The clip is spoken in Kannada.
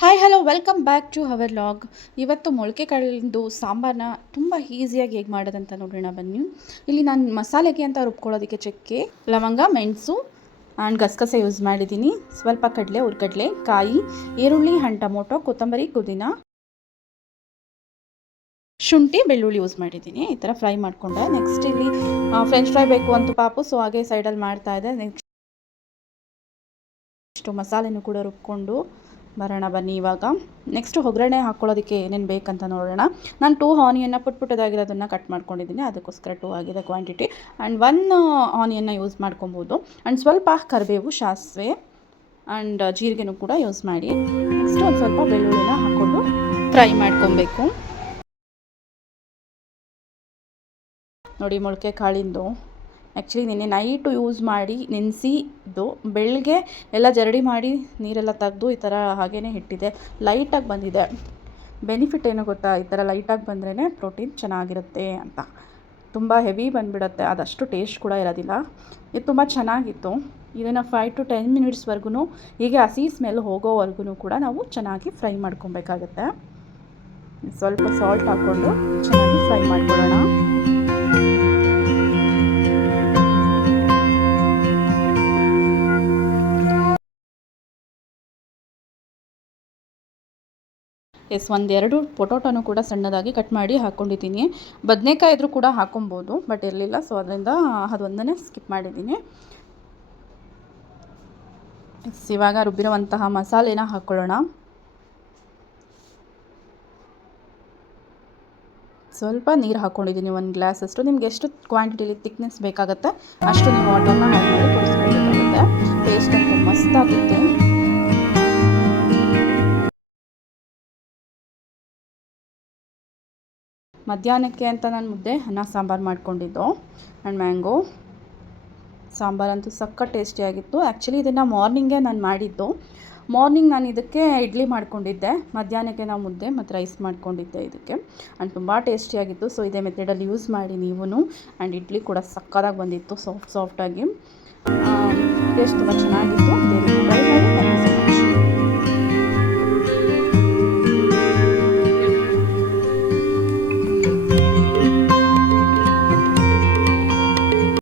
Hi hello welcome back to our log. ಇವತ್ತು ಮೊಳಕೆ ಕಾಳಿಂದು ಸಾಂಬಾರನ್ನ ತುಂಬ ಈಸಿಯಾಗಿ ಹೇಗೆ ಮಾಡೋದಂತ ನೋಡೋಣ ಬನ್ನಿ. ಇಲ್ಲಿ ನಾನು ಮಸಾಲೆಗೆ ಅಂತ ರುಬ್ಕೊಳ್ಳೋದಕ್ಕೆ ಚಕ್ಕೆ, ಲವಂಗ, ಮೆಣಸು ಆ್ಯಂಡ್ ಗಸಗಸೆ ಯೂಸ್ ಮಾಡಿದ್ದೀನಿ. ಸ್ವಲ್ಪ ಕಡಲೆ, ಹುರ್ಗಡ್ಲೆ, ಕಾಯಿ, ಈರುಳ್ಳಿ ಆ್ಯಂಡ್ ಟೊಮೊಟೊ, ಕೊತ್ತಂಬರಿ, ಪುದೀನ, ಶುಂಠಿ, ಬೆಳ್ಳುಳ್ಳಿ ಯೂಸ್ ಮಾಡಿದ್ದೀನಿ. ಈ ಥರ ಫ್ರೈ ಮಾಡಿಕೊಂಡೆ. ನೆಕ್ಸ್ಟ್ ಇಲ್ಲಿ ಫ್ರೆಂಚ್ ಫ್ರೈ ಬೇಕು ಅಂತ ಪಾಪು, ಸೊ ಹಾಗೆ ಸೈಡಲ್ಲಿ ಮಾಡ್ತಾಯಿದ್ದೆ. ನೆಕ್ಸ್ಟ್ ಮಸಾಲೆನೂ ಕೂಡ ರುಬ್ಕೊಂಡು ಬರೋಣ ಬನ್ನಿ. ಇವಾಗ ನೆಕ್ಸ್ಟ್ ಒಗ್ಗರಣೆ ಹಾಕ್ಕೊಳ್ಳೋದಕ್ಕೆ ಏನೇನು ಬೇಕಂತ ನೋಡೋಣ. ನಾನು 2 ಆನಿಯನ್ನ ಪುಟ್ಟದಾಗಿರೋದನ್ನು ಕಟ್ ಮಾಡ್ಕೊಂಡಿದ್ದೀನಿ, ಅದಕ್ಕೋಸ್ಕರ 2 ಆಗಿದೆ ಕ್ವಾಂಟಿಟಿ. ಆ್ಯಂಡ್ 1 ಆನಿಯನ್ನ ಯೂಸ್ ಮಾಡ್ಕೊಬೋದು. ಆ್ಯಂಡ್ ಸ್ವಲ್ಪ ಕರಿಬೇವು, ಸಾಸಿವೆ ಆ್ಯಂಡ್ ಜೀರಿಗೆನೂ ಕೂಡ ಯೂಸ್ ಮಾಡಿ. ನೆಕ್ಸ್ಟ್ ಒಂದು ಸ್ವಲ್ಪ ಬೆಳ್ಳುಳ್ಳಿನ ಹಾಕ್ಕೊಂಡು ಫ್ರೈ ಮಾಡ್ಕೊಬೇಕು. ನೋಡಿ ಮೊಳಕೆ ಕಾಳಿಂದು ಆ್ಯಕ್ಚುಲಿ ನಿನ್ನೆ ನೈಟು ಯೂಸ್ ಮಾಡಿ ನೆನೆಸಿದ್ದು, ಬೆಳಗ್ಗೆ ಎಲ್ಲ ಜರಡಿ ಮಾಡಿ ನೀರೆಲ್ಲ ತೆಗೆದು ಈ ಥರ ಹಾಗೇ ಇಟ್ಟಿದೆ. ಲೈಟಾಗಿ ಬಂದಿದೆ. ಬೆನಿಫಿಟ್ ಏನು ಗೊತ್ತಾ, ಈ ಥರ ಲೈಟಾಗಿ ಬಂದ್ರೇ ಪ್ರೋಟೀನ್ ಚೆನ್ನಾಗಿರುತ್ತೆ ಅಂತ. ತುಂಬ ಹೆವಿ ಬಂದುಬಿಡುತ್ತೆ, ಅದಷ್ಟು ಟೇಸ್ಟ್ ಕೂಡ ಇರೋದಿಲ್ಲ. ಇದು ತುಂಬ ಚೆನ್ನಾಗಿತ್ತು. ಇದನ್ನು 5 to 10 ಮಿನಿಟ್ಸ್ವರೆಗೂ ಹೀಗೆ ಹಸಿ ಸ್ಮೆಲ್ ಹೋಗೋವರೆಗೂ ಕೂಡ ನಾವು ಚೆನ್ನಾಗಿ ಫ್ರೈ ಮಾಡ್ಕೊಬೇಕಾಗತ್ತೆ. ಸ್ವಲ್ಪ ಸಾಲ್ಟ್ ಹಾಕ್ಕೊಂಡು ಚೆನ್ನಾಗಿ ಫ್ರೈ ಮಾಡ್ಕೊಳ್ಳೋಣ. ಒಂದೆರಡು ಪೊಟೊಟೊನೂ ಕೂಡ ಸಣ್ಣದಾಗಿ ಕಟ್ ಮಾಡಿ ಹಾಕ್ಕೊಂಡಿದ್ದೀನಿ. ಬದನೇಕಾಯಿ ಇದ್ರೂ ಕೂಡ ಹಾಕೊಬೋದು, ಬಟ್ ಇರಲಿಲ್ಲ, ಸೊ ಅದರಿಂದ ಅದೊಂದನ್ನೇ ಸ್ಕಿಪ್ ಮಾಡಿದ್ದೀನಿ. ಇವಾಗ ರುಬ್ಬಿರುವಂತಹ ಮಸಾಲೆನ ಹಾಕ್ಕೊಳ್ಳೋಣ. ಸ್ವಲ್ಪ ನೀರು ಹಾಕ್ಕೊಂಡಿದ್ದೀನಿ, 1 ಗ್ಲಾಸಷ್ಟು. ನಿಮ್ಗೆ ಎಷ್ಟು ಕ್ವಾಂಟಿಟಿಲಿ ತಿಕ್ನೆಸ್ ಬೇಕಾಗುತ್ತೆ ಅಷ್ಟು ನೀವು ವಾಟರ್ನ ಆ್ಯಡ್ ಮಾಡಿ ಕುದಿಸ್ಕೊಬೇಕಾಗುತ್ತೆ. ಟೇಸ್ಟ್ ಅಂತೂ ಮಸ್ತಾಗಿತ್ತು. ಮಧ್ಯಾಹ್ನಕ್ಕೆ ಅಂತ ನಾನು ಮುದ್ದೆ, ಅನ್ನ, ಸಾಂಬಾರು ಮಾಡ್ಕೊಂಡಿದ್ದು. ಆ್ಯಂಡ್ ಮ್ಯಾಂಗೋ ಸಾಂಬಾರಂತೂ ಸಕ್ಕ ಟೇಸ್ಟಿಯಾಗಿತ್ತು. ಆ್ಯಕ್ಚುಲಿ ಇದನ್ನು ಮಾರ್ನಿಂಗೇ ನಾನು ಮಾಡಿದ್ದು. ಮಾರ್ನಿಂಗ್ ನಾನು ಇದಕ್ಕೆ ಇಡ್ಲಿ ಮಾಡ್ಕೊಂಡಿದ್ದೆ, ಮಧ್ಯಾಹ್ನಕ್ಕೆ ನಾವು ಮುದ್ದೆ ಮತ್ತು ರೈಸ್ ಮಾಡ್ಕೊಂಡಿದ್ದೆ ಇದಕ್ಕೆ. ಆ್ಯಂಡ್ ತುಂಬ ಟೇಸ್ಟಿಯಾಗಿತ್ತು. ಸೊ ಇದೇ ಮೆಥಡಲ್ಲಿ ಯೂಸ್ ಮಾಡಿ ನೀವೂ. ಆ್ಯಂಡ್ ಇಡ್ಲಿ ಕೂಡ ಸಕ್ಕತ್ತಾಗಿ ಬಂದಿತ್ತು, ಸಾಫ್ಟಾಗಿ. ಟೇಸ್ಟ್ ತುಂಬ ಚೆನ್ನಾಗಿತ್ತು.